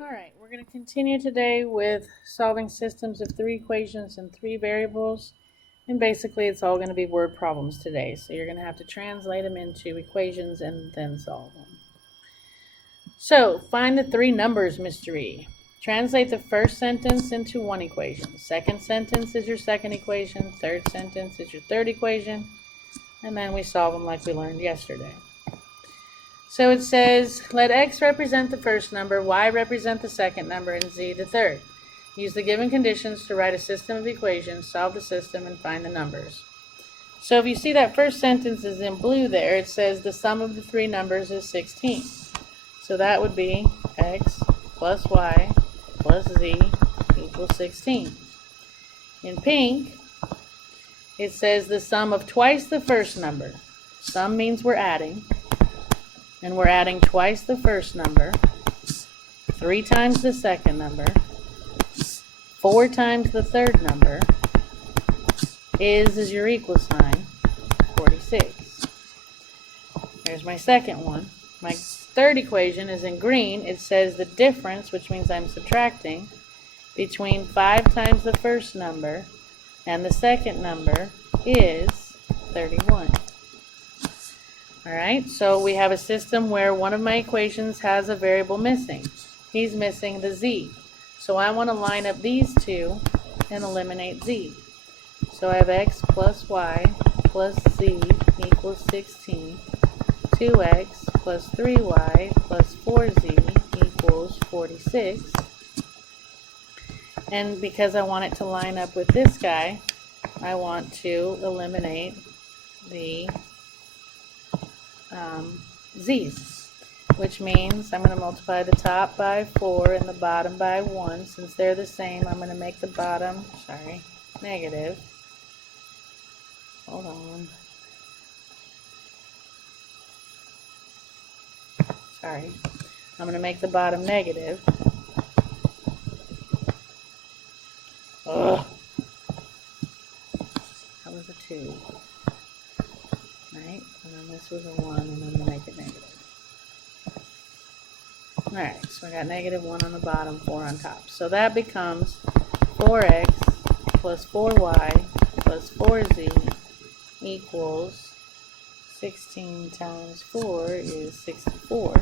Alright, we're going to continue today with solving systems of 3 equations and 3 variables. And basically it's all going to be word problems today. So you're going to have to translate them into equations and then solve them. So, find the 3 numbers mystery. Translate the first sentence into one equation. Second sentence is your second equation. Third sentence is your third equation. And then we solve them like we learned yesterday. So it says, let x represent the first number, y represent the second number, and z the third. Use the given conditions to write a system of equations, solve the system, and find the numbers. So if you see that first sentence is in blue there, it says the sum of the 3 numbers is 16. So that would be x plus y plus z equals 16. In pink, it says the sum of twice the first number. Sum means we're adding. And we're adding twice the first number, 3 times the second number, 4 times the third number, is your equal sign, 46. There's my second one. My third equation is in green. It says the difference, which means I'm subtracting, between 5 times the first number and the second number is 31. Alright, so we have a system where one of my equations has a variable missing. He's missing the z. So I want to line up these two and eliminate z. So I have x plus y plus z equals 16. 2x plus 3y plus 4z equals 46. And because I want it to line up with this guy, I want to eliminate the z's, which means I'm going to multiply the top by 4 and the bottom by 1. Since they're the same, I'm going to make the bottom, negative. Hold on. I'm going to make the bottom negative. Ugh. That was a 2. Right? And then this was a 1, and I'm going to make it negative. Alright, so I got negative 1 on the bottom, 4 on top. So that becomes 4x plus 4y plus 4z equals 16 times 4 is 64.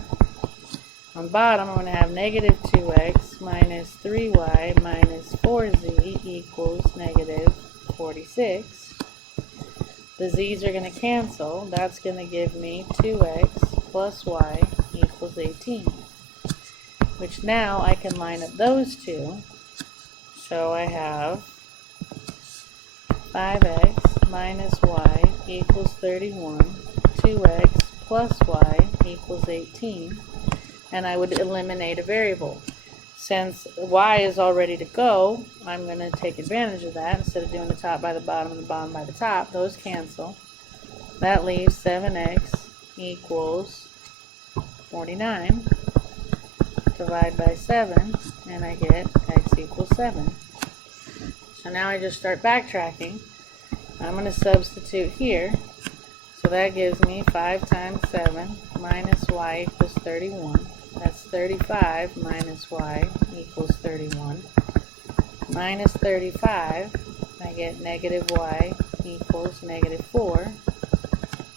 On bottom, I'm going to have negative 2x minus 3y minus 4z equals negative 46. The z's are going to cancel. That's going to give me 2x plus y equals 18. Which now I can line up those two. So I have 5x minus y equals 31. 2x plus y equals 18. And I would eliminate a variable. Since y is all ready to go, I'm going to take advantage of that. Instead of doing the top by the bottom and the bottom by the top, those cancel. That leaves 7x equals 49. Divide by 7, and I get x equals 7. So now I just start backtracking. I'm going to substitute here. So that gives me 5 times 7 minus y equals 31. That's 35 minus y equals 31. Minus 35, I get negative y equals negative 4.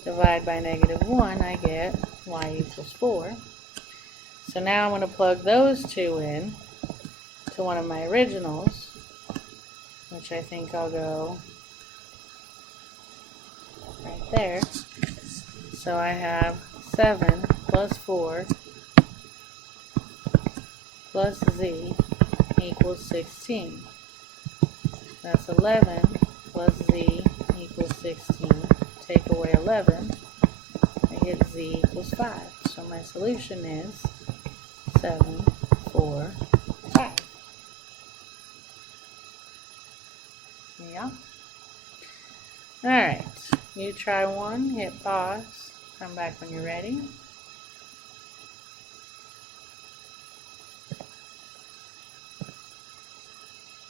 Divide by negative 1, I get y equals 4. So now I'm going to plug those two in to one of my originals, which I think I'll go right there. So I have 7 plus 4 plus z equals 16. That's 11 plus z equals 16. Take away 11, I get z equals 5. So my solution is 7, 4, 5. Yeah. Alright, you try one, hit pause, come back when you're ready.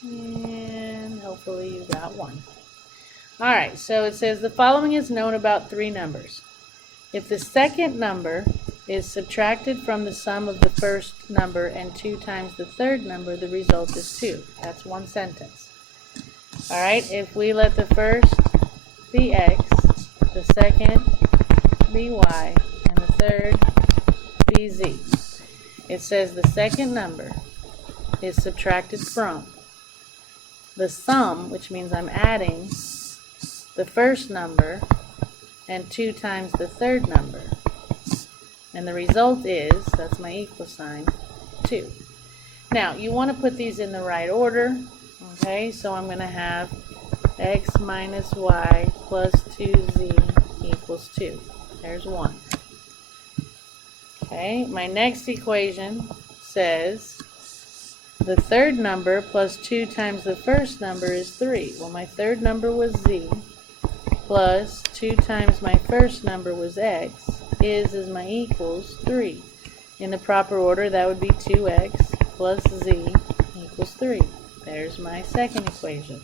And hopefully you got one. Alright, so it says the following is known about 3 numbers. If the second number is subtracted from the sum of the first number and 2 times the third number, the result is 2. That's one sentence. Alright, if we let the first be x, the second be y, and the third be z. It says the second number is subtracted from the sum, which means I'm adding the first number and 2 times the third number. And the result is, that's my equal sign, 2. Now, you want to put these in the right order. Okay, so I'm going to have x minus y plus 2z equals 2. There's 1. Okay, my next equation says the third number plus 2 times the first number is 3. Well, my third number was z, plus 2 times my first number was x, is my equals 3. In the proper order, that would be 2x plus z equals 3. There's my second equation.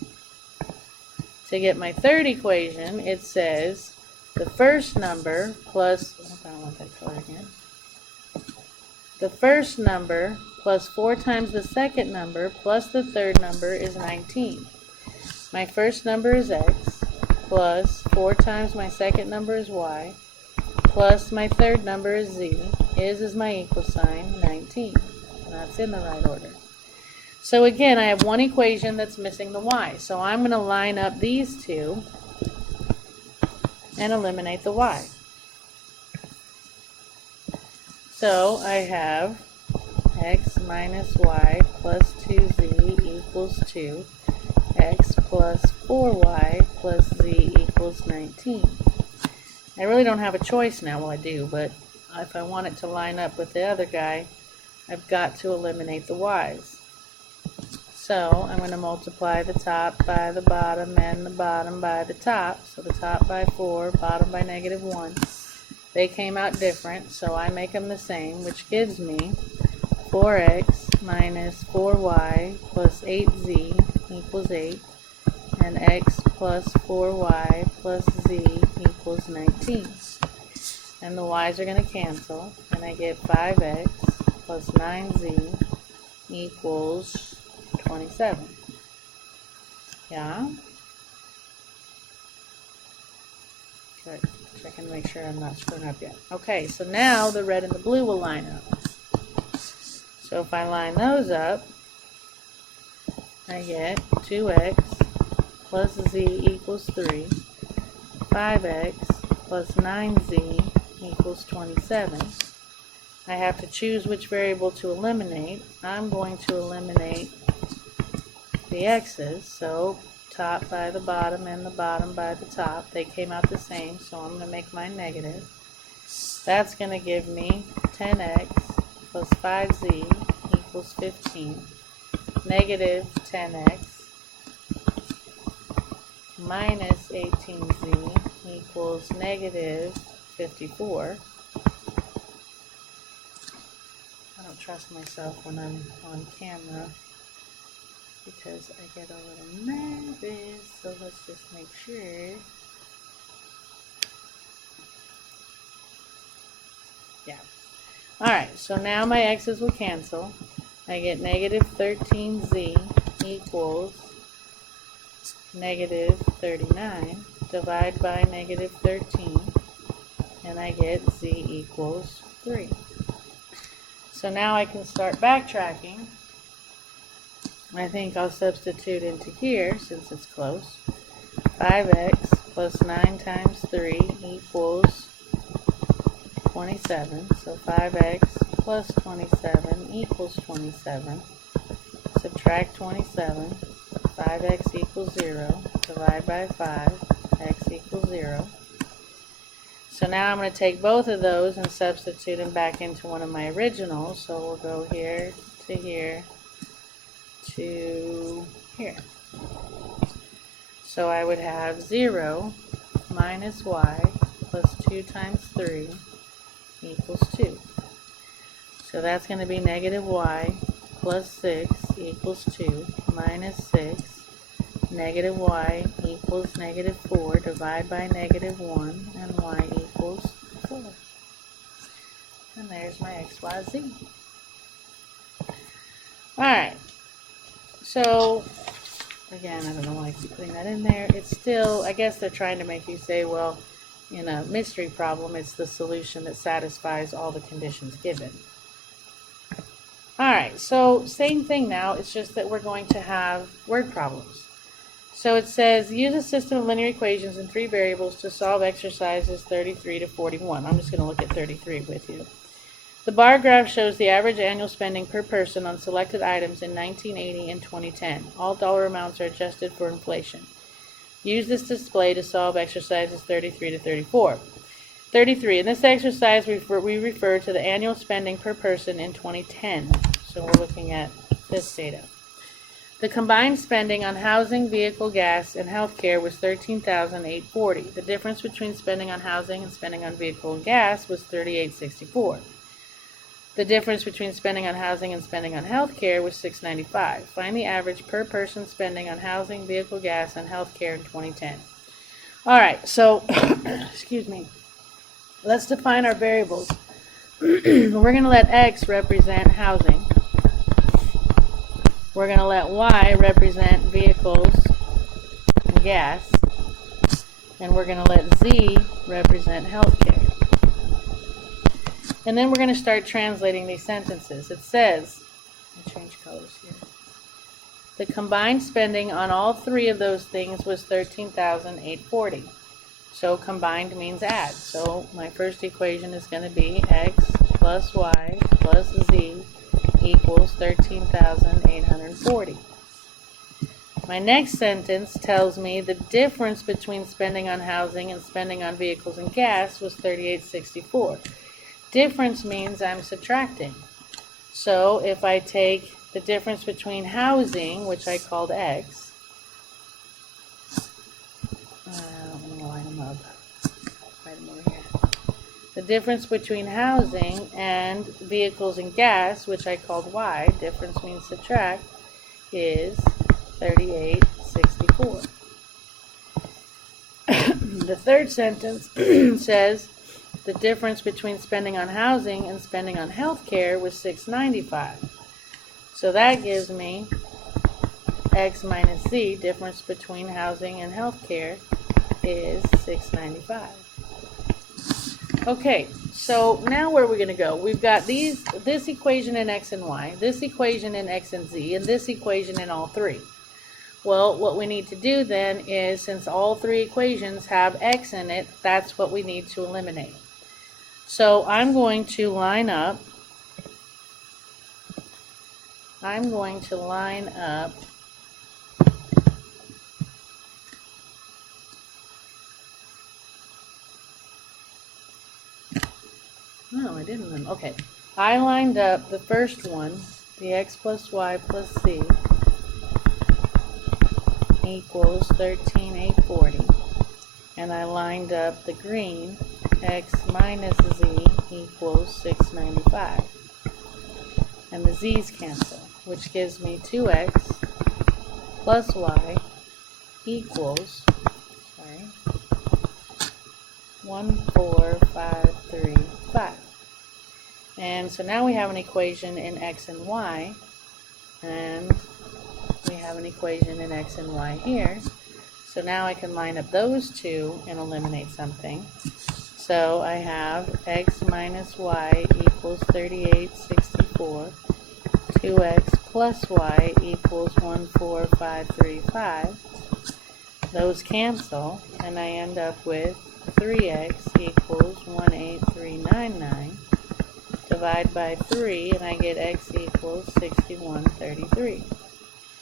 To get my third equation, it says the first number plus, I don't want that color again. The first number plus 4 times the second number plus the third number is 19. My first number is x, plus 4 times my second number is y, plus my third number is z, is my equal sign, 19. And that's in the right order. So again, I have one equation that's missing the y. So I'm going to line up these two and eliminate the y. So I have x minus y plus 2z equals 2, x plus 4y plus z equals 19. I really don't have a choice now. Well, I do, but if I want it to line up with the other guy, I've got to eliminate the y's. So I'm going to multiply the top by the bottom and the bottom by the top. So the top by 4, bottom by negative 1. They came out different, so I make them the same, which gives me 4x minus 4y plus 8z equals 8, and x plus 4y plus z equals 19. And the y's are going to cancel, and I get 5x plus 9z equals 27. Yeah? Good. Checking to make sure I'm not screwing up yet. Okay, so now the red and the blue will line up. So if I line those up, I get 2x plus z equals 3, 5x plus 9z equals 27. I have to choose which variable to eliminate. I'm going to eliminate the x's, so top by the bottom and the bottom by the top. They came out the same, so I'm going to make mine negative. That's going to give me 10x plus 5z equals 15. Negative 10x minus 18z equals negative 54. I don't trust myself when I'm on camera because I get a little nervous, so let's just make sure. Yeah. Alright, so now my x's will cancel. I get negative 13z equals negative 39. Divide by negative 13, and I get z equals 3. So now I can start backtracking. I think I'll substitute into here since it's close. 5x plus 9 times 3 equals 27. So 5x plus 27 equals 27. Subtract 27. 5x equals 0. Divide by 5. X equals 0. So now I'm going to take both of those and substitute them back into one of my originals. So we'll go here to here to here. So I would have 0 minus y plus 2 times 3 equals 2. So that's going to be negative y plus 6 equals 2 minus 6. Negative y equals negative 4. Divide by negative 1, and y equals 4. And there's my x, y, z. Alright, so again, I don't know why I keep putting that in there. It's still, I guess they're trying to make you say, well, in a mystery problem, it's the solution that satisfies all the conditions given. Alright, so same thing now, it's just that we're going to have word problems. So it says, use a system of linear equations in 3 variables to solve exercises 33 to 41. I'm just going to look at 33 with you. The bar graph shows the average annual spending per person on selected items in 1980 and 2010. All dollar amounts are adjusted for inflation. Use this display to solve exercises 33 to 34. 33. In this exercise, we refer to the annual spending per person in 2010. So we're looking at this data. The combined spending on housing, vehicle, gas, and healthcare was $13,840. The difference between spending on housing and spending on vehicle and gas was $38.64. The difference between spending on housing and spending on health care was $6.95. Find the average per person spending on housing, vehicle, gas, and health care in 2010. Alright, so, excuse me. Let's define our variables. We're going to let x represent housing. We're going to let y represent vehicles and gas. And we're going to let z represent health care. And then we're going to start translating these sentences. It says, I'll change colors here. The combined spending on all 3 of those things was $13,840. So combined means add. So my first equation is going to be x plus y plus z equals $13,840. My next sentence tells me the difference between spending on housing and spending on vehicles and gas was $38.64. Difference means I'm subtracting. So if I take the difference between housing, which I called x, I'm going to line them up. Write them over here. The difference between housing and vehicles and gas, which I called y, difference means subtract, is $38.64. The third sentence says, the difference between spending on housing and spending on health care was $6.95. So that gives me x minus z, difference between housing and health care, is $6.95. Okay, so now where are we going to go? We've got this equation in x and y, this equation in x and z, and this equation in all 3. Well, what we need to do then is, since all 3 equations have x in it, that's what we need to eliminate. So I'm going to line up, no, I didn't, okay. I lined up the first one, the x plus y plus z equals $13,840. And I lined up the green, x minus z equals $6.95. And the z's cancel, which gives me 2x plus y equals, 14535. And so now we have an equation in x and y, and we have an equation in x and y here. So now I can line up those 2 and eliminate something. So I have x minus y equals $38.64. 2x plus y equals 14535. Those cancel, and I end up with 3x equals 18399. Divide by 3, and I get x equals 6133.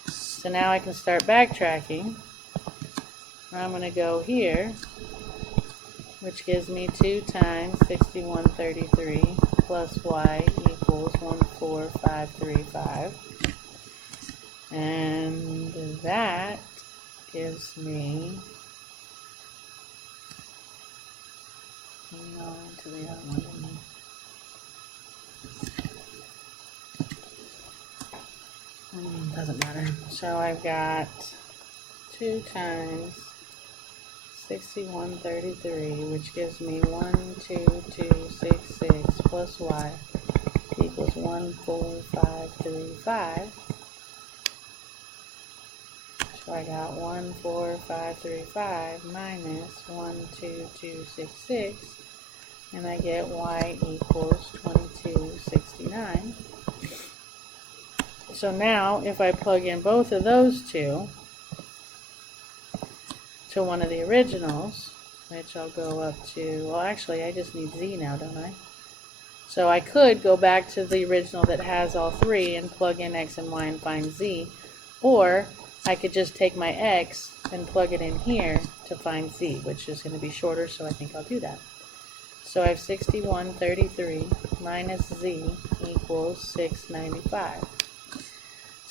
So now I can start backtracking. I'm going to go here, which gives me 2 times 6133 plus y equals 14535. And that gives me, doesn't matter. So I've got 2 times 6133, which gives me 12266 plus y equals 14535. So I got 14535 minus 12266, and I get y equals 2269. So now if I plug in both of those two to one of the originals, which I'll go up to, well actually I just need z now, don't I? So I could go back to the original that has all three and plug in x and y and find z, or I could just take my x and plug it in here to find z, which is going to be shorter, so I think I'll do that. So I have 6133 minus z equals 695.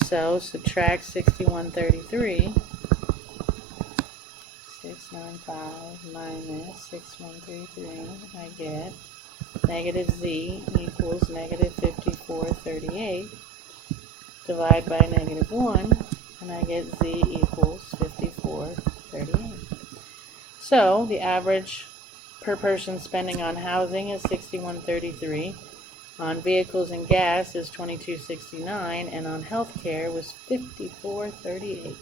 So subtract 6133, 695 minus 6133, I get negative z equals negative 5438. Divide by negative 1, and I get z equals 5438. So the average per person spending on housing is 6133, on vehicles and gas is 2269, and on healthcare was 5438,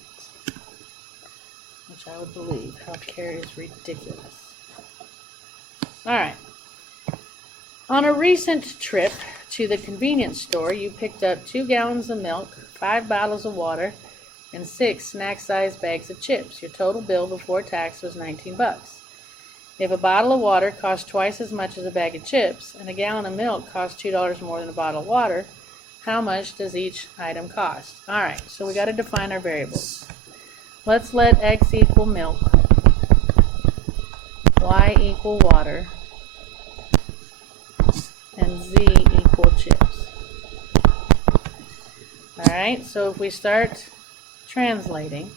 which I would believe. Healthcare is ridiculous. All right. On a recent trip to the convenience store, you picked up 2 gallons of milk, 5 bottles of water, and 6 snack-sized bags of chips. Your total bill before tax was $19. If a bottle of water costs twice as much as a bag of chips, and a gallon of milk costs $2 more than a bottle of water, how much does each item cost? All right, so we got to define our variables. Let's let x equal milk, y equal water, and z equal chips. Alright, so if we start translating,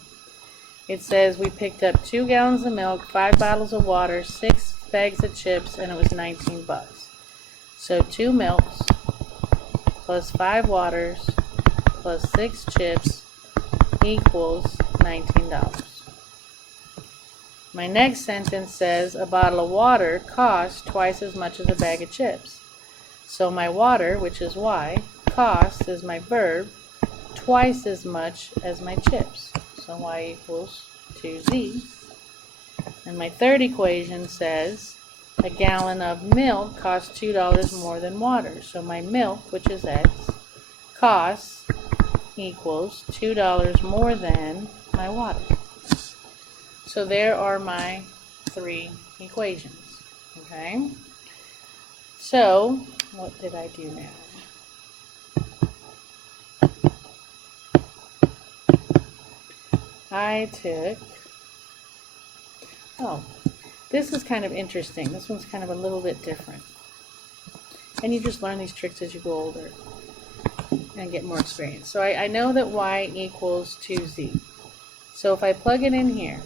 it says we picked up 2 gallons of milk, 5 bottles of water, 6 bags of chips, and it was $19. So 2 milks plus 5 waters plus 6 chips equals $19. My next sentence says a bottle of water costs twice as much as a bag of chips. So my water, which is y, costs is my verb, twice as much as my chips. So y equals 2z. And my third equation says a gallon of milk costs $2 more than water. So my milk, which is x, costs equals $2 more than my water. So there are my 3 equations. Okay? So, what did I do now? I took, this is kind of interesting. This one's kind of a little bit different. And you just learn these tricks as you go older and get more experience. So I know that y equals 2z. So if I plug it in here,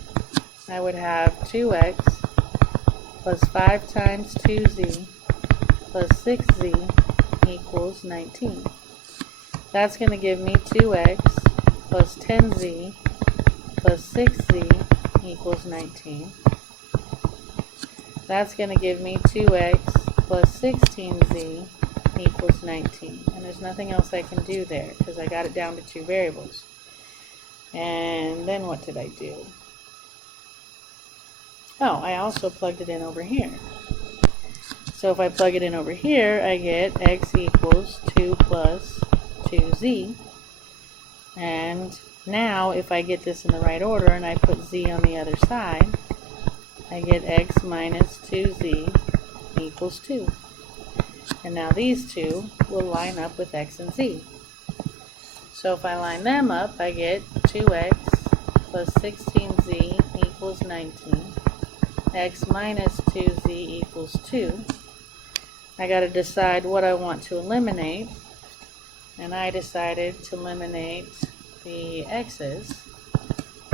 I would have 2x plus 5 times 2z plus 6z equals 19. That's going to give me 2x plus 10z plus 6z equals 19. That's going to give me 2x plus 16z equals 19. And there's nothing else I can do there because I got it down to 2 variables. And then what did I do? Oh, I also plugged it in over here. So if I plug it in over here, I get x equals 2 plus 2z. And now if I get this in the right order and I put z on the other side, I get x minus 2z equals 2. And now these two will line up with x and z. So if I line them up, I get 2x plus 16z equals 19. X minus 2z equals 2. I got to decide what I want to eliminate. And I decided to eliminate the x's.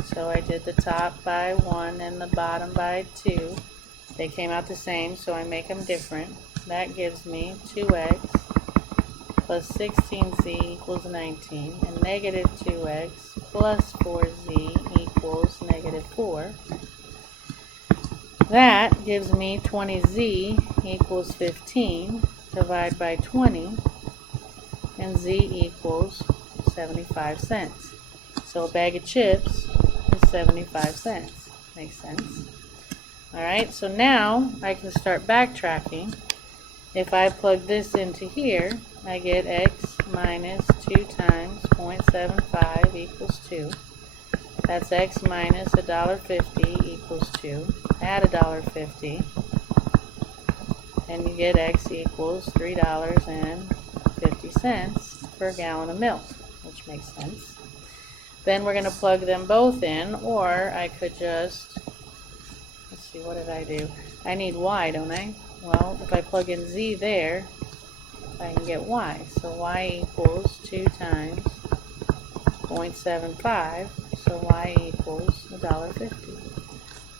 So I did the top by 1 and the bottom by 2. They came out the same, so I make them different. That gives me 2x plus 16z equals 19, and negative 2x plus 4z equals negative 4. That gives me 20z equals 15, divide by 20, and z equals 75 cents. So a bag of chips is 75 cents. Makes sense? Alright, so now I can start backtracking. If I plug this into here, I get x minus 2 times 0.75 equals 2. That's x minus $1.50 equals 2. Add $1.50, and you get x equals $3.50 per gallon of milk, which makes sense. Then we're going to plug them both in, or I could just, let's see, what did I do? I need y, don't I? Well, if I plug in z there, I can get y. So y equals 2 times 0.75, so y equals $1.50.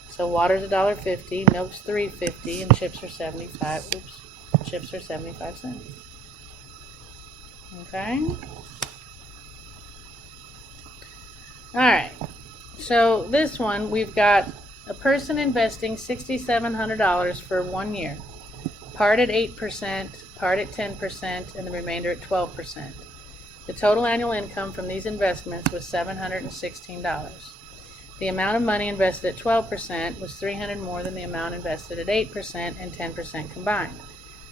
So water's $1.50, milk's $3.50, and chips are 75. Oops, chips are 75 cents. Okay. All right. So this one, we've got a person investing $6,700 for 1 year. Part at 8%, part at 10%, and the remainder at 12%. The total annual income from these investments was $716. The amount of money invested at 12% was $300 more than the amount invested at 8% and 10% combined.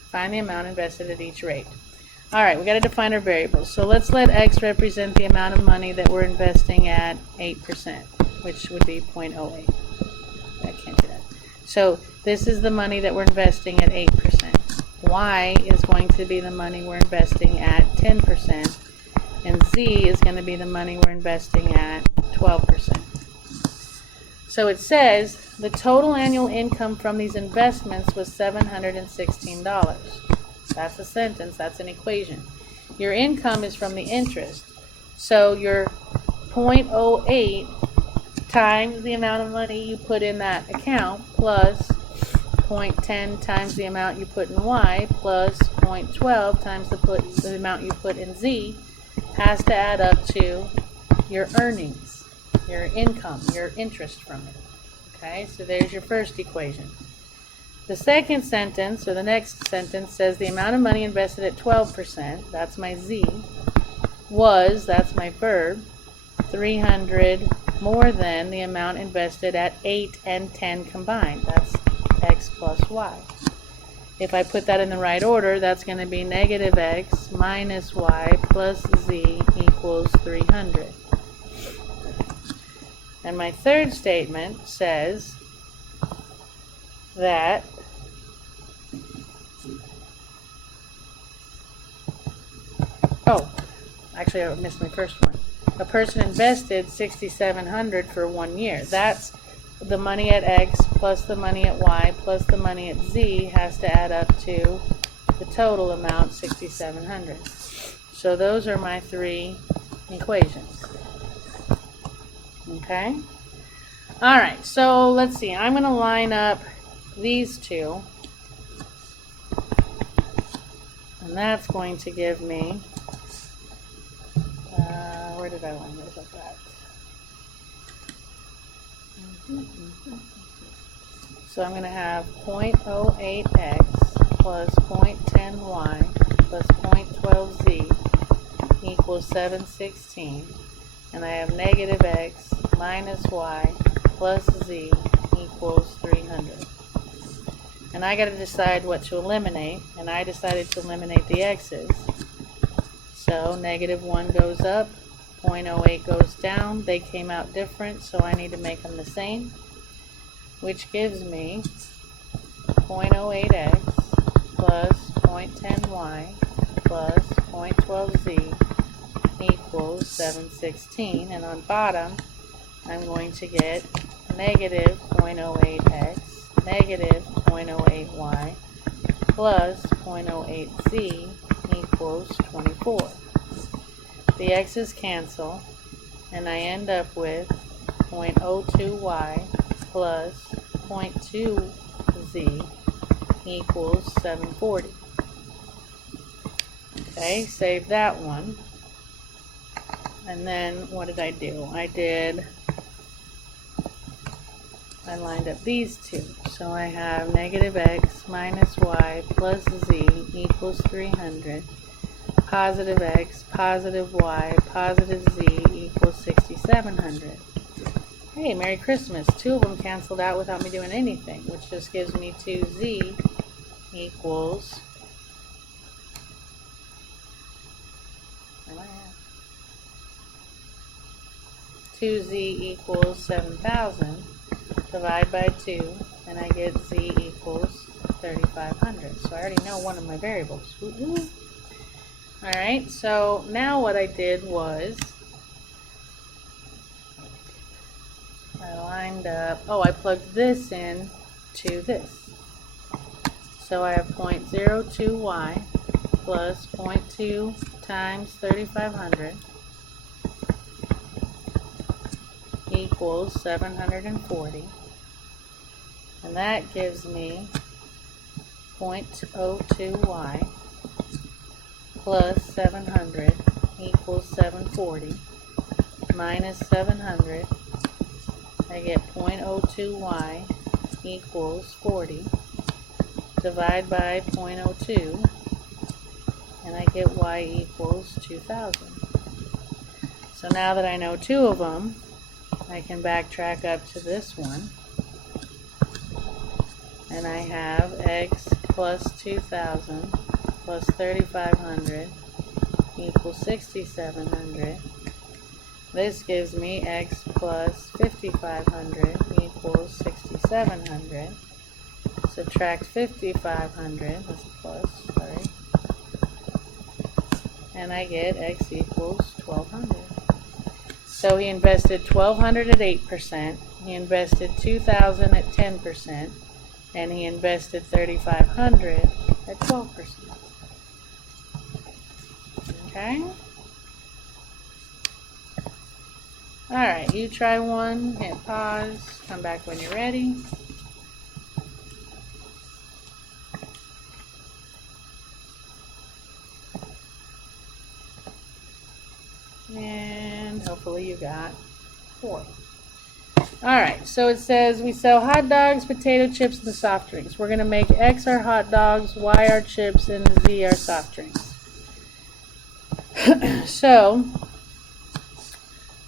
Find the amount invested at each rate. All right, we got to define our variables. So let's let x represent the amount of money that we're investing at 8%, which would be 0.08. I can't do that. So this is the money that we're investing at 8%. Y is going to be the money we're investing at 10%, and Z is going to be the money we're investing at 12%. So it says the total annual income from these investments was $716. That's a sentence, that's an equation. Your income is from the interest. So your 0.08 times the amount of money you put in that account plus 0.10 times the amount you put in Y plus 0.12 times the amount you put in Z has to add up to your earnings, your income, your interest from it. Okay, so there's your first equation. The second sentence, or the next sentence, says the amount of money invested at 12%, that's my Z, was, that's my verb, 300 more than the amount invested at 8 and 10 combined. That's x plus y. If I put that in the right order, that's going to be negative x minus y plus z equals 300. And my third statement says that actually I missed my first one. A person invested $6,700 for 1 year. That's the money at X plus the money at Y plus the money at Z has to add up to the total amount, $6,700. So those are my three equations. Okay? Alright, so let's see. I'm going to line up these two. And that's going to give me, where did I line those up at? So I'm going to have 0.08x plus 0.10y plus 0.12z equals 716. And I have negative x minus y plus z equals 300. And I got to decide what to eliminate, and I decided to eliminate the x's. So negative 1 goes up, 0.08 goes down. They came out different, so I need to make them the same, which gives me 0.08x plus 0.10y plus 0.12z equals 716. And on bottom, I'm going to get negative 0.08x, negative 0.08y plus 0.08z equals 24. The x's cancel, and I end up with 0.02y plus 0.2z equals 740. Okay, save that one. And then what did I do? I did I lined up these two. So I have negative x minus y plus z equals 300. Positive x, positive y, positive z equals 6,700. Hey, Merry Christmas. Two of them canceled out without me doing anything, which just gives me 2z equals, 2z equals 7,000. Divide by 2, and I get z equals 3,500. So I already know one of my variables. Alright, so now what I did was I lined up, I plugged this in to this. So I have 0.02y plus 0.2 times 3,500 equals 740. And that gives me 0.02y plus 700 equals 740 minus 700. I get 0.02y equals 40. Divide by 0.02 and I get y equals 2,000. So now that I know two of them, I can backtrack up to this one. And I have x plus 2,000 plus 3,500 equals 6,700. This gives me x plus 5,500 equals 6,700. Subtract 5,500, that's plus, sorry. And I get x equals 1,200. So he invested 1,200 at 8%, he invested 2,000 at 10%, and he invested 3,500 at 12%. Okay? Alright, you try one, hit pause, come back when you're ready. And hopefully you got 4. Alright, so it says we sell hot dogs, potato chips, and soft drinks. We're going to make X our hot dogs, Y our chips, and Z our soft drinks. So,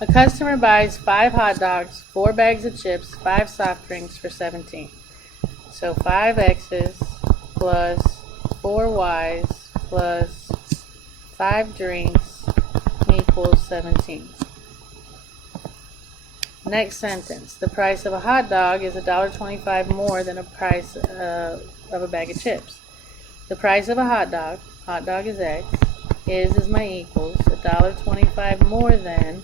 a customer buys 5 hot dogs, 4 bags of chips, 5 soft drinks for 17. So 5 X's plus 4 Y's plus 5 drinks equals 17. Next sentence. The price of a hot dog is $1.25 more than the price of a bag of chips. The price of a hot dog is X, is my equals, $1.25 more than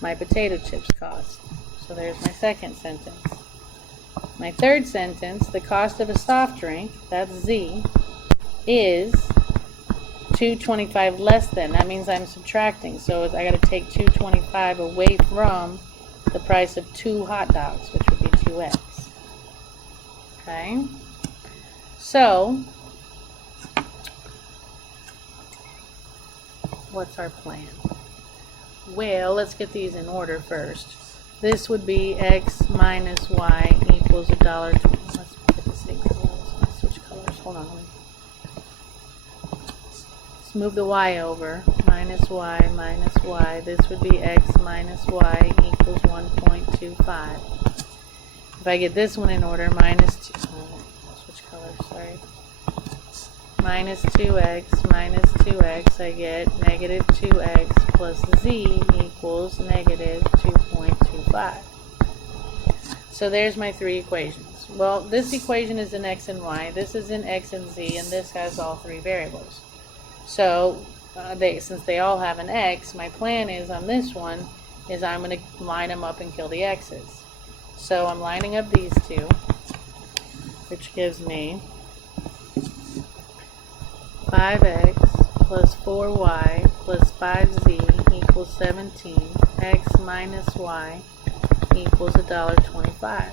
my potato chips cost. So there's my second sentence. My third sentence, the cost of a soft drink, that's Z, is $2.25 less than. That means I'm subtracting. So I got to take $2.25 away from the price of 2 hot dogs, which would be 2x. Okay? So, what's our plan? Well, let's get these in order first. This would be x minus y equals $1.20. Let's get the same colors. Let's switch colors. Hold on. Let's move the y over. Minus y. This would be x minus y equals 1.25. If I get this one in order, minus 2. Switch colors, sorry. Minus 2x, I get negative 2x plus z equals negative 2.25. So there's my 3 equations. Well, this equation is in x and y, this is in x and z, and this has all 3 variables. So, since they all have an x, my plan is on this one is I'm going to line them up and kill the x's. So I'm lining up these two, which gives me 5x plus 4y plus 5z equals 17. X minus y equals $1.25.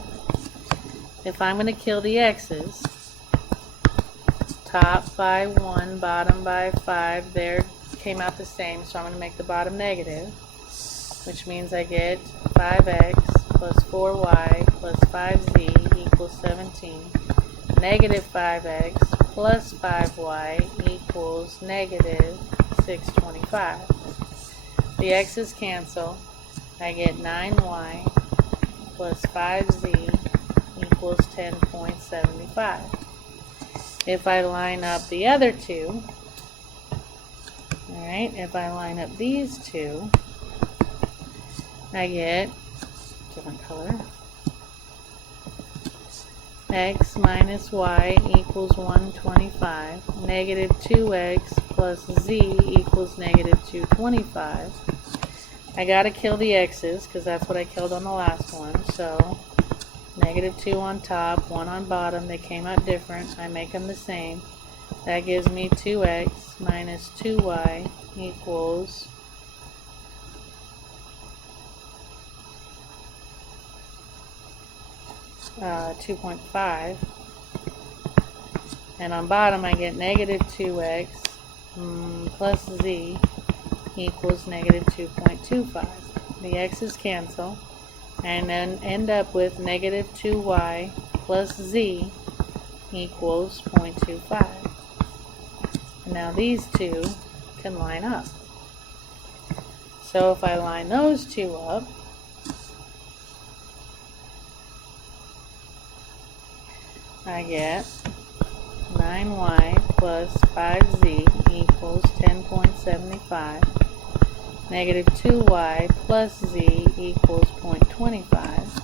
If I'm going to kill the x's, top by 1, bottom by 5, there came out the same, so I'm going to make the bottom negative, which means I get 5x plus 4y plus 5z equals 17. Negative 5x plus 5y equals negative 625. The x's cancel. I get 9y plus 5z equals 10.75. If I line up the other two, alright, if I line up these two, I get different color. X minus y equals 125. Negative 2x plus z equals negative 225. I gotta kill the x's because that's what I killed on the last one. So negative 2 on top, 1 on bottom. They came out different. I make them the same. That gives me 2x minus 2y equals 2.5, and on bottom I get negative 2x plus z equals negative 2.25. The x's cancel, and then end up with negative 2y plus z equals 0.25. Now these two can line up. So if I line those two up, I get 9y plus 5z equals 10.75. Negative 2y plus z equals 0.25.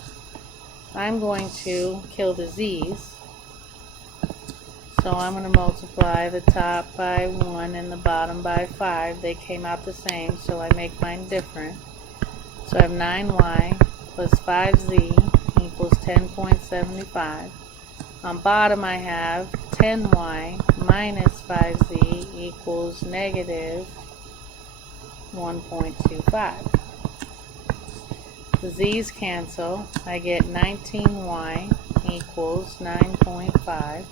I'm going to kill the z's. So I'm going to multiply the top by 1 and the bottom by 5. They came out the same, so I make mine different. So I have 9y plus 5z equals 10.75. On bottom I have 10y minus 5z equals negative 1.25. The z's cancel. I get 19y equals 9.5.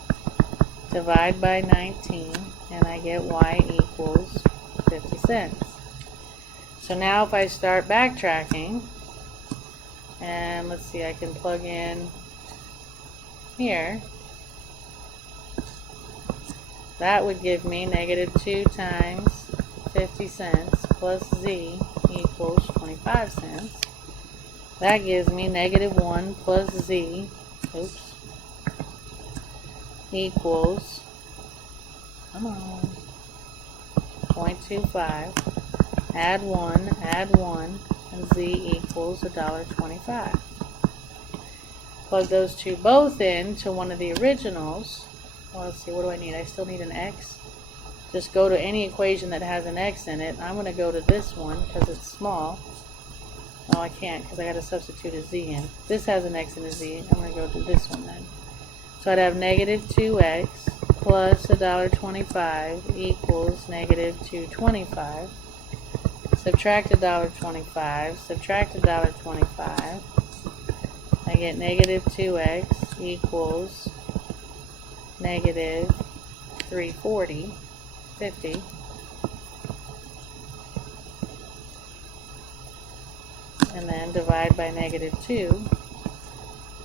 Divide by 19 and I get y equals 50 cents. So now if I start backtracking, and let's see, I can plug in here, that would give me negative 2 times 50 cents plus z equals 25 cents. That gives me negative 1 plus z, equals, come on, 0.25. Add 1, and z equals $1.25. Plug those two both in to one of the originals. Well, let's see, what do I need? I still need an x. Just go to any equation that has an x in it. I'm going to go to this one because it's small. Oh, I can't because I got to substitute a z in. This has an x and a z. I'm going to go to this one then. So I'd have negative 2x plus $1.25 equals negative 225. Subtract $1.25, subtract $1.25. I get negative 2x equals negative 340.50. And then divide by negative 2.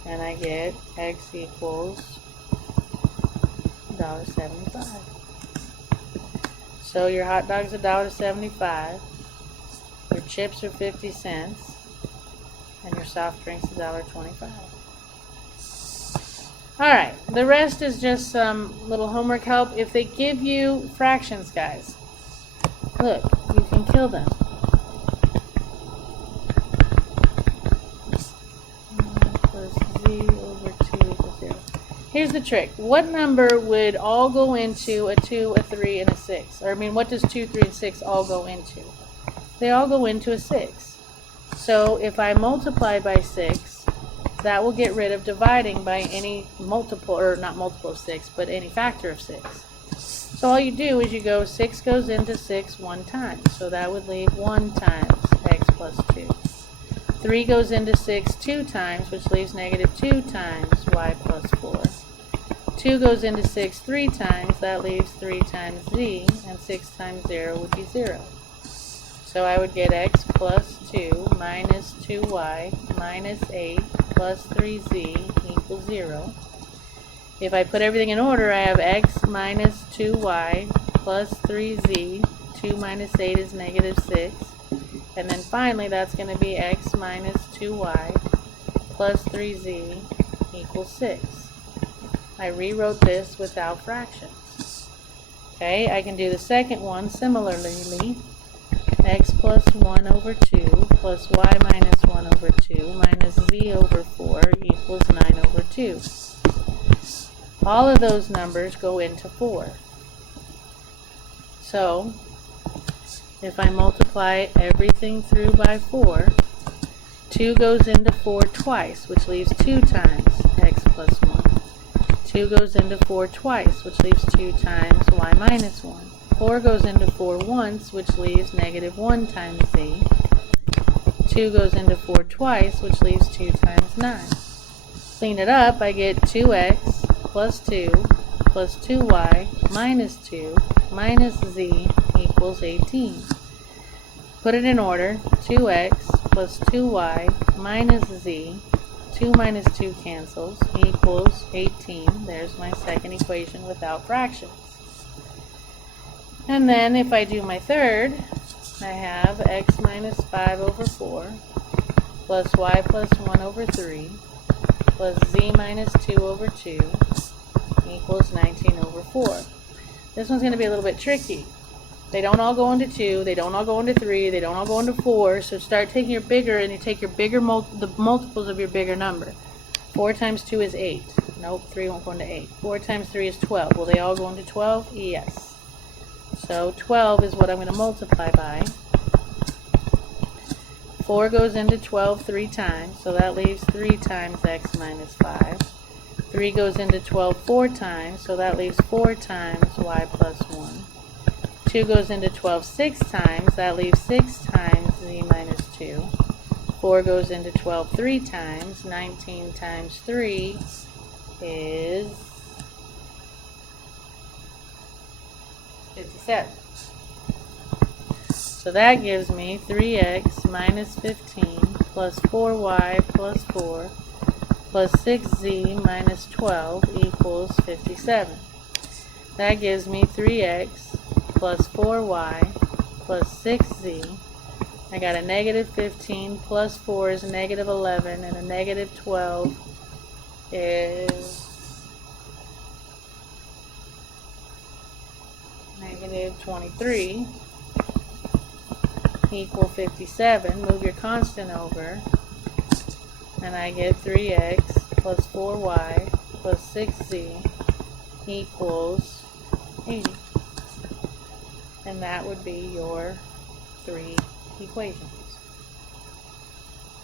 And I get x equals $1.75. So your hot dog's $1.75, your chips are 50 cents, and your soft drink's $1.25. Alright, the rest is just some little homework help. If they give you fractions, guys, look, you can kill them. Here's the trick. What number would all go into a 2, a 3, and a 6? Or, I mean, what does 2, 3, and 6 all go into? They all go into a 6. So, if I multiply by 6, that will get rid of dividing by any multiple, or not multiple of 6, but any factor of 6. So, all you do is you go 6 goes into 6 one time. So, that would leave 1 times x plus 2. 3 goes into 6 2 times, which leaves negative 2 times y plus 4. 2 goes into 6 3 times, that leaves 3 times z, and 6 times 0 would be 0. So I would get x plus 2 minus 2y minus 8 plus 3z equals 0. If I put everything in order, I have x minus 2y plus 3z. 2 minus 8 is negative 6. And then finally, that's going to be x minus 2y plus 3z equals 6. I rewrote this without fractions. Okay, I can do the second one similarly. X plus 1 over 2 plus y minus 1 over 2 minus z over 4 equals 9 over 2. All of those numbers go into 4. So, if I multiply everything through by 4, 2 goes into 4 twice, which leaves 2 times x plus 1. 2 goes into 4 twice, which leaves 2 times y minus 1. 4 goes into 4 once, which leaves negative 1 times z. 2 goes into 4 twice, which leaves 2 times 9. Clean it up, I get 2x plus 2 plus 2y minus 2 minus z equals 18. Put it in order. 2x plus 2y minus z, 2 minus 2 cancels, equals 18. There's my second equation without fractions. And then if I do my third, I have x minus 5 over 4 plus y plus 1 over 3 plus z minus 2 over 2 equals 19 over 4. This one's going to be a little bit tricky. They don't all go into 2, they don't all go into 3, they don't all go into 4, so start taking your bigger, and you take your bigger the multiples of your bigger number. 4 times 2 is 8. Nope, 3 won't go into 8. 4 times 3 is 12. Will they all go into 12? Yes. So 12 is what I'm going to multiply by. 4 goes into 12 3 times, so that leaves 3 times x minus 5. 3 goes into 12 4 times, so that leaves 4 times y plus 1. 2 goes into 12 6 times, that leaves 6 times z minus 2. 4 goes into 12 3 times, 19 times 3 is 57. So that gives me 3x minus 15 plus 4y plus 4 plus 6z minus 12 equals 57. That gives me 3x plus 4y plus 6z. I got a negative 15 plus 4 is negative 11, and a negative 12 is negative 23 equal 57. Move your constant over, and I get 3x plus 4y plus 6z equals 80. And that would be your 3 equations.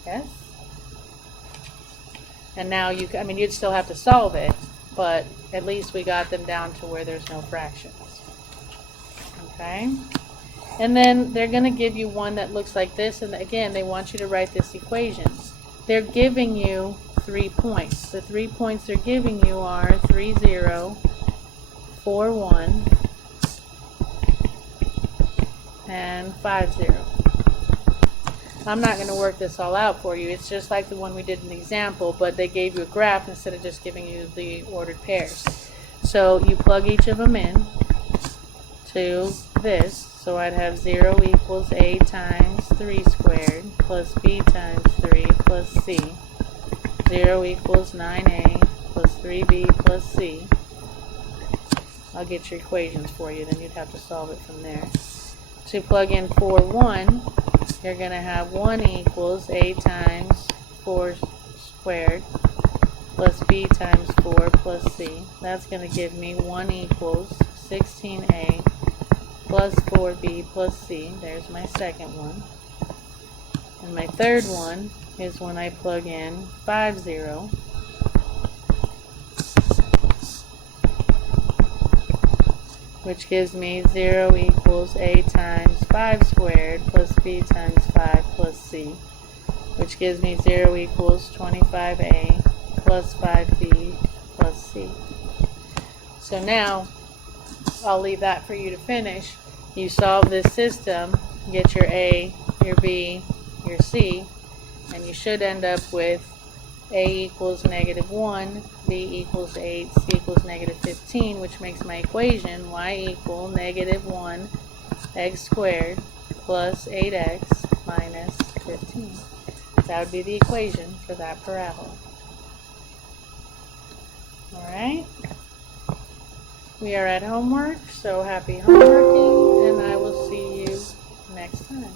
Yes? And now you'd still have to solve it, but at least we got them down to where there's no fractions. Okay? And then they're going to give you one that looks like this, and again, they want you to write this equation. They're giving you 3 points. The 3 points they're giving you are 3, 0, 4, 1, and 5, 0. I'm not going to work this all out for you. It's just like the one we did in the example, but they gave you a graph instead of just giving you the ordered pairs. So you plug each of them in to this. So I'd have 0 equals a times 3 squared plus b times 3 plus c. 0 equals 9a plus 3b plus c. I'll get your equations for you, then you'd have to solve it from there. To plug in 4, 1, you're going to have 1 equals a times 4 squared plus b times 4 plus c. That's going to give me 1 equals 16a plus 4b plus c. There's my second one. And my third one is when I plug in 5, 0. Which gives me 0 equals a times 5 squared plus b times 5 plus c. Which gives me 0 equals 25a plus 5b plus c. So now, I'll leave that for you to finish. You solve this system, get your A, your B, your C, and you should end up with A equals -1, B equals 8, C equals -15, which makes my equation y equal -1 x squared plus 8x minus 15. That would be the equation for that parabola. Alright? We are at homework, so happy homeworking, and I will see you next time.